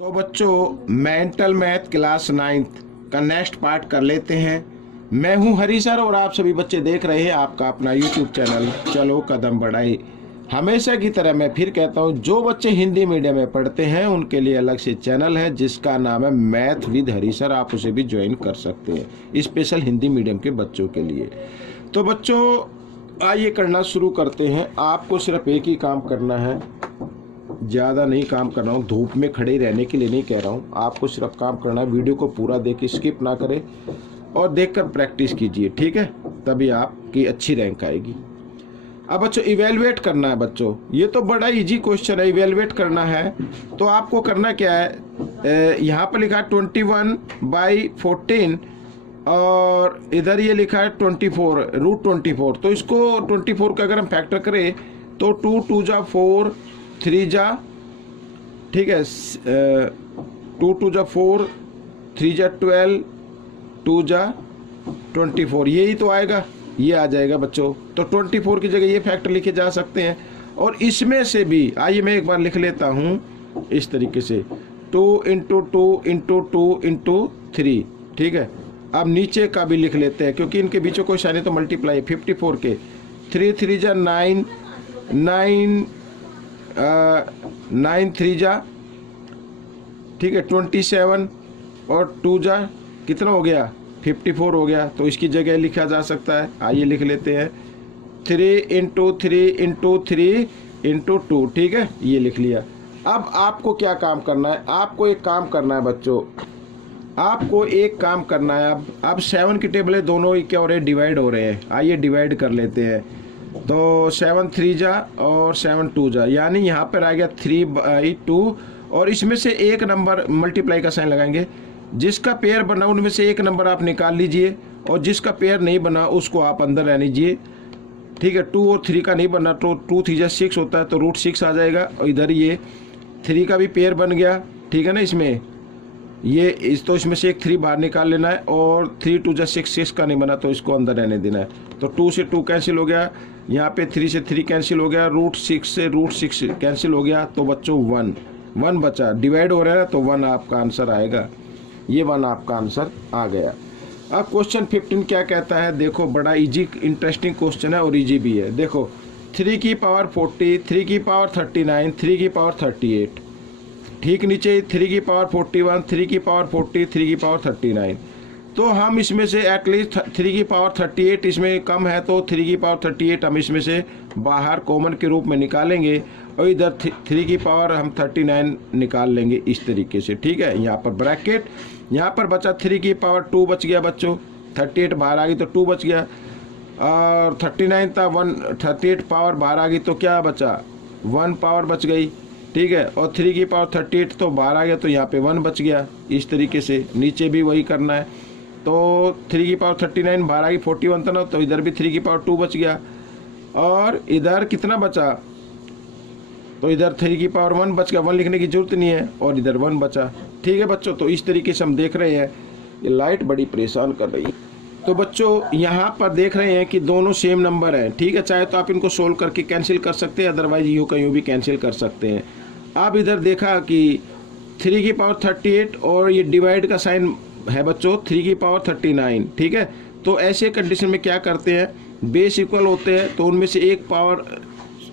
तो बच्चों mental math class 9th का नेक्स्ट पार्ट कर लेते हैं। मैं हूं हरी सर और आप सभी बच्चे देख रहे हैं आपका अपना यूट्यूब चैनल चलो कदम बढ़ाए। हमेशा की तरह मैं फिर कहता हूं, जो बच्चे हिंदी मीडियम में पढ़ते हैं उनके लिए अलग से चैनल है जिसका नाम है मैथ विद हरी सर। आप उसे भी ज्वाइन कर सकते हैं, स्पेशल हिंदी मीडियम के बच्चों के लिए। तो बच्चों आइए करना शुरू करते हैं। आपको सिर्फ एक ही काम करना है, ज़्यादा नहीं काम कर रहा हूँ, धूप में खड़े रहने के लिए नहीं कह रहा हूँ। आपको सिर्फ काम करना है, वीडियो को पूरा देखिए, स्किप ना करें और देखकर प्रैक्टिस कीजिए, ठीक है? तभी आपकी अच्छी रैंक आएगी। अब बच्चों इवेलुएट करना है बच्चों, ये तो बड़ा इजी क्वेश्चन है। इवेलुएट करना है तो आपको करना क्या है, यहाँ पर लिखा है 21/14 और इधर ये लिखा है 24 √24। तो इसको 24 का अगर हम फैक्टर करें तो 2 2 जा 4 3 जा, ठीक है, 2 2 जा 4 3 जा 12 2 जा 24, यही तो आएगा, ये आ जाएगा बच्चों। तो 24 की जगह ये फैक्टर लिखे जा सकते हैं। और इसमें से भी आइए मैं एक बार लिख लेता हूँ इस तरीके से 2 × 2 × 2 × 3, ठीक है। अब नीचे का भी लिख लेते हैं क्योंकि इनके बीचों कोई शानी तो मल्टीप्लाई 54 के 3 3 जा 9 9 3 जा, ठीक है, 27 और 2 जा कितना हो गया 54 हो गया। तो इसकी जगह लिखा जा सकता है, आइए लिख लेते हैं 3 × 3 × 3 × 2, ठीक है, ये लिख लिया। अब आपको क्या काम करना है, आपको एक काम करना है बच्चों, आपको एक काम करना है। अब 7 की टेबल है, दोनों ही क्या हो रहे हैं, डिवाइड हो रहे हैं। आइए डिवाइड कर लेते हैं। तो 7 3 जा और 7 2 जा, यानी यहाँ पर आ गया 3/2 और इसमें से एक नंबर मल्टीप्लाई का साइन लगाएंगे। जिसका पेयर बना उनमें से एक नंबर आप निकाल लीजिए और जिसका पेयर नहीं बना उसको आप अंदर रहने दीजिए, ठीक है। 2 और 3 का नहीं बना तो 2 3 जा 6 होता है तो √6 आ जाएगा। और इधर ये 3 का भी पेयर बन गया, ठीक है ना, इसमें ये तो इसमें से एक 3 बाहर निकाल लेना है और 3 2 जा 6 6 का नहीं बना तो इसको अंदर रहने देना है। तो 2 से 2 कैंसिल हो गया, यहाँ पे 3 से 3 कैंसिल हो गया, √6 से √6 कैंसिल हो गया। तो बच्चों 1 बचा, डिवाइड हो रहा है तो 1 आपका आंसर आएगा। ये 1 आपका आंसर आ गया। अब क्वेश्चन 15 क्या कहता है, देखो बड़ा इजी इंटरेस्टिंग क्वेश्चन है और इजी भी है। देखो 3 की पावर 40, 3 की पावर 39, 3 की पावर 38, ठीक नीचे 3 की पावर 41, 3 की पावर 40, 3 की पावर 39। तो हम इसमें से एटलीस्ट 3 की पावर 38 इसमें कम है तो 3 की पावर 38 हम इसमें से बाहर कॉमन के रूप में निकालेंगे और इधर 3 की पावर हम 39 निकाल लेंगे इस तरीके से, ठीक है। यहाँ पर ब्रैकेट, यहाँ पर बचा 3 की पावर 2 बच गया बच्चों, 38 बाहर आ गई तो 2 बच गया और 39 था 1, 38 पावर बाहर आ गई तो क्या बचा 1 पावर बच गई, ठीक है। और 3 की पावर 38 तो बाहर आ गया तो यहाँ पे 1 बच गया। इस तरीके से नीचे भी वही करना है। तो 3 की पावर 39 बाहर आ गई, 41 था ना, तो इधर भी 3 की पावर 2 बच गया और इधर कितना बचा, तो इधर 3 की पावर 1 बच गया, 1 लिखने की जरूरत नहीं है और इधर 1 बचा, ठीक है बच्चों। तो इस तरीके से हम देख रहे हैं, ये लाइट बड़ी परेशान कर रही है। तो बच्चों यहाँ पर देख रहे हैं कि दोनों सेम नंबर हैं, ठीक है। चाहे तो आप इनको सोल्व करके कैंसिल कर सकते हैं, अदरवाइज यूँ का यूँ भी कैंसिल कर सकते हैं। अब इधर देखा कि 3 की पावर 38 और ये डिवाइड का साइन है बच्चों 3 की पावर 39, ठीक है। तो ऐसे कंडीशन में क्या करते हैं, बेस इक्वल होते हैं तो उनमें से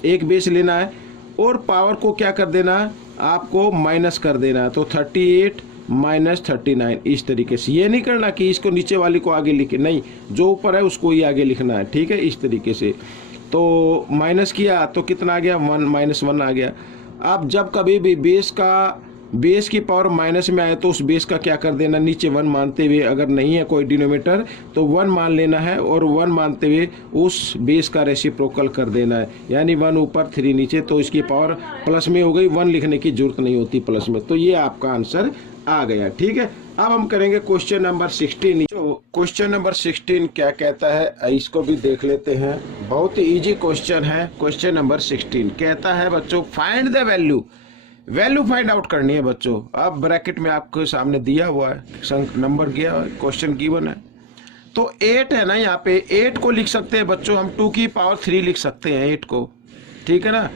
एक बेस लेना है और पावर को क्या कर देना है, आपको माइनस कर देना है। तो 38 - 39 इस तरीके से। ये नहीं करना कि इसको नीचे वाली को आगे लिखे, नहीं, जो ऊपर है उसको ही आगे लिखना है, ठीक है, इस तरीके से। तो माइनस किया तो कितना आ गया 1 - 1 आ गया। अब जब कभी भी बेस की पावर माइनस में आए तो उस बेस का क्या कर देना, नीचे 1 मानते हुए, अगर नहीं है कोई डिनोमिनेटर तो 1 मान लेना है और 1 मानते हुए उस बेस का रेसिप्रोकल कर देना है, यानी 1 ऊपर 3 नीचे, तो इसकी पावर प्लस में हो गई, 1 लिखने की जरूरत नहीं होती प्लस में। तो ये आपका आंसर आ गया, ठीक है। अब हम करेंगे क्वेश्चन नंबर 16। तो क्वेश्चन नंबर 16 क्या कहता है, इसको भी देख लेते हैं। बहुत ही इजी क्वेश्चन है। क्वेश्चन नंबर 16 कहता है बच्चों find the value find out करनी है बच्चों। अब ब्रैकेट में आपके सामने दिया हुआ है, नंबर दिया हुआ है, क्वेश्चन गिवन है। तो 8 है ना, यहाँ पे 8 को लिख सकते हैं बच्चों हम 2 की पावर 3 लिख सकते हैं 8 को, ठीक है ना।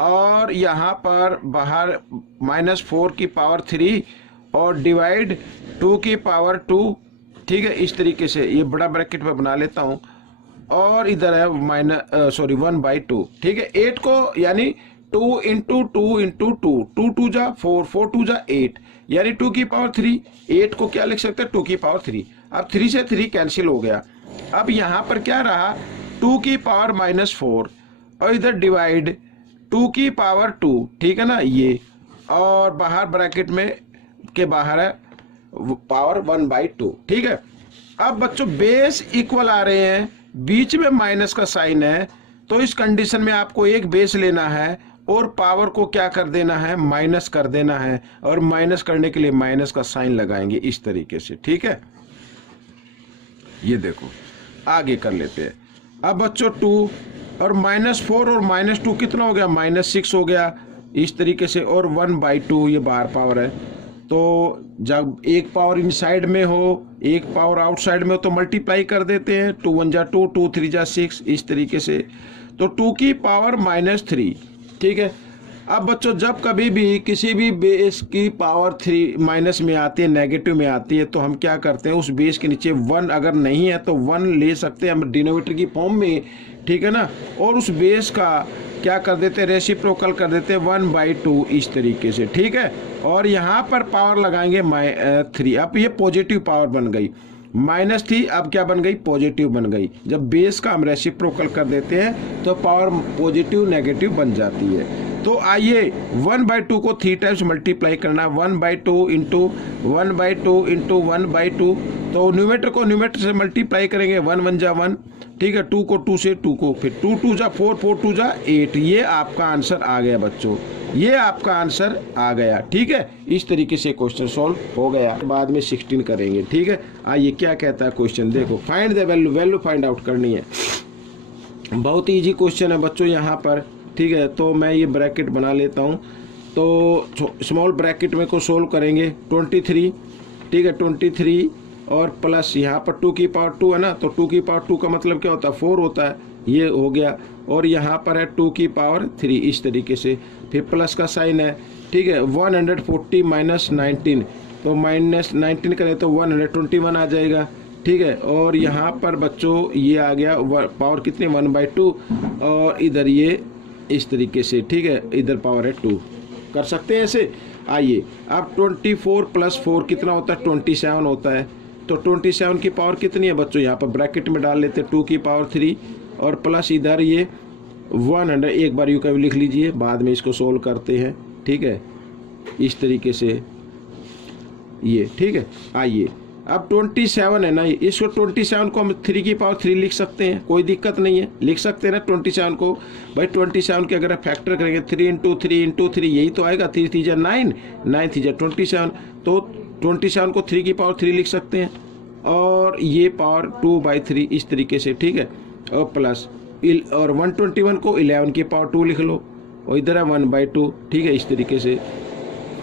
और यहाँ पर बाहर -4 की पावर 3 और डिवाइड 2 की पावर 2, ठीक है। इस तरीके से ये बड़ा ब्रैकेट में बना लेता हूँ और इधर है 1/2, ठीक है। 8 को यानी 2 इंटू 2 इंटू 2, 2 2 जा 4, 4 2 जा 8, यानी 2 की पावर 3। 8 को क्या लिख सकते हैं, 2 की पावर 3। अब 3 से 3 कैंसिल हो गया। अब यहाँ पर क्या रहा, 2 की पावर -4 और इधर डिवाइड 2 की पावर 2, ठीक है ना ये, और बाहर ब्रैकेट में के बाहर है पावर 1/2, ठीक है। अब बच्चों बेस इक्वल आ रहे हैं, बीच में माइनस का साइन है, तो इस कंडीशन में आपको एक बेस लेना है और पावर को क्या कर देना है, माइनस कर देना है, और माइनस करने के लिए माइनस का साइन लगाएंगे इस तरीके से, ठीक है। ये देखो आगे कर लेते हैं। अब बच्चों 2 और -4 और -2 कितना हो गया, -6 हो गया इस तरीके से, और 1/2 ये बाहर पावर है। तो जब एक पावर इनसाइड में हो, एक पावर आउटसाइड में हो, तो मल्टीप्लाई कर देते हैं। 2 1 जा 2, 2 3 जा 6, इस तरीके से। तो 2 की पावर -3, ठीक है। अब बच्चों जब कभी भी किसी भी बेस की पावर 3 माइनस में आती है, नेगेटिव में आती है, तो हम क्या करते हैं, उस बेस के नीचे 1 अगर नहीं है तो 1 ले सकते हैं हम डिनोमिनेटर की फॉर्म में, ठीक है ना। और उस बेस का क्या कर देते हैं, रेसिप्रोकल कर देते हैं 1/2 इस तरीके से, ठीक है। और यहाँ पर पावर लगाएंगे 3। अब ये पॉजिटिव पावर बन गई, माइनस थी अब क्या बन गई, पॉजिटिव बन गई। जब बेस का हम रेसिप्रोकल कर देते हैं तो पावर पॉजिटिव नेगेटिव बन जाती है। तो आइए 1/2 को 3 टाइम्स मल्टीप्लाई करना, 1/2 इंटू 1/2 इंटू 1/2, तो न्यूमेटर को न्यूमेटर से मल्टीप्लाई करेंगे, 1 1 जा 1, ठीक है। 2 को 2 से 2 को, फिर 2 2 जा 4, 4 2 जा 8। ये आपका आंसर आ गया बच्चों, ये आपका आंसर आ गया, ठीक है। इस तरीके से क्वेश्चन सॉल्व हो गया। बाद में 16 करेंगे, ठीक है। आइए क्या कहता है क्वेश्चन, देखो find the value, value find out करनी है। बहुत ईजी क्वेश्चन है बच्चों यहाँ पर, ठीक है। तो मैं ये ब्रैकेट बना लेता हूँ, तो स्मॉल ब्रैकेट में को सोल्व करेंगे 23, ठीक है। 23 और प्लस यहाँ पर 2 की पावर 2 है ना, तो 2 की पावर 2 का मतलब क्या होता है, 4 होता है, ये हो गया। और यहाँ पर है 2 की पावर 3 इस तरीके से, फिर प्लस का साइन है, ठीक है। 140 - 19, तो -19 करें तो 121 आ जाएगा, ठीक है। और यहाँ पर बच्चों ये आ गया पावर कितनी, 1/2, और इधर ये इस तरीके से, ठीक है। इधर पावर है 2, कर सकते हैं ऐसे। आइए अब 24 + 4 कितना होता है, 27 होता है। तो 27 की पावर कितनी है बच्चों, यहाँ पर ब्रैकेट में डाल लेते हैं 2 की पावर 3 और प्लस इधर ये 100, एक बार यू का भी लिख लीजिए, बाद में इसको सोल्व करते हैं, ठीक है। इस तरीके से ये, ठीक है। आइए अब 27 है ना, इसको 27 को हम 3 की पावर 3 लिख सकते हैं, कोई दिक्कत नहीं है, लिख सकते हैं ना 27 को। भाई 27 के अगर फैक्टर करेंगे 3 इंटू 3 इंटू 3, यही तो आएगा, 3 3 जा 9, 9 3 जा 27, तो 27 को 3 की पावर 3 लिख सकते हैं। और ये पावर 2/3 इस तरीके से, ठीक है। और प्लस और 121 को 11 की पावर 2 लिख लो, और इधर है 1/2, ठीक है, इस तरीके से।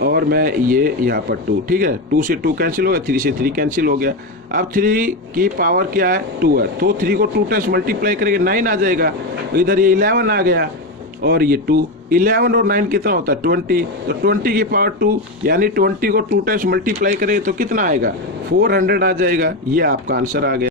और मैं ये यहाँ पर 2, ठीक है। 2 से 2 कैंसिल हो गया, 3 से 3 कैंसिल हो गया। अब 3 की पावर क्या है, 2 है, तो 3 को 2 टाइम्स मल्टीप्लाई करेंगे 9 आ जाएगा। इधर ये 11 आ गया, और ये 2, 11 और 9 कितना होता है, 20, तो 20 की पावर 2, यानी 20 को 2 टाइम्स मल्टीप्लाई करेंगे तो कितना आएगा, 400 आ जाएगा। ये आपका आंसर आ गया।